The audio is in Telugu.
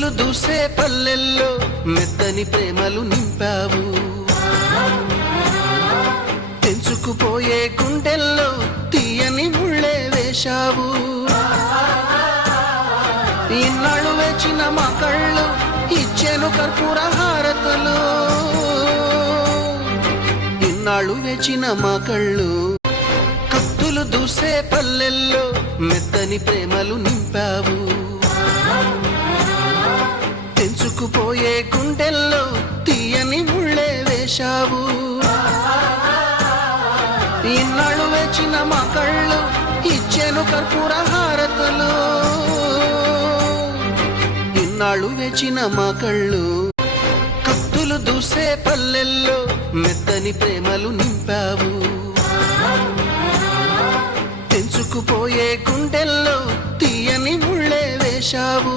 కత్తులు దూసే పల్లెల్లో మెత్తని ప్రేమలు నింపావు. తెంచుకుపోయే గుండెల్లో తీయని ముళ్ళే వేశావు. ఇన్నాళ్ళు వేచిన మా కళ్ళు ఇచ్చేను కర్పూర హారతులు. ఇన్నాళ్ళు వేచిన మా కళ్ళు కత్తులు దూసే పల్లెల్లో మెత్తని ప్రేమలు నింపావు. తెంచుకుపోయే గుండెల్లో తీయని ముళ్ళే వేశావు. ఇన్నాళ్ళు వేచిన మా కళ్ళు ఇచ్చేను కర్పూర హారతులు. ఇన్నాళ్ళు వేచిన మా కళ్ళు కత్తులు దూసే పల్లెల్లో మెత్తని ప్రేమలు నింపావు. తెంచుకుపోయే గుండెల్లో తీయని ముళ్ళే వేశావు.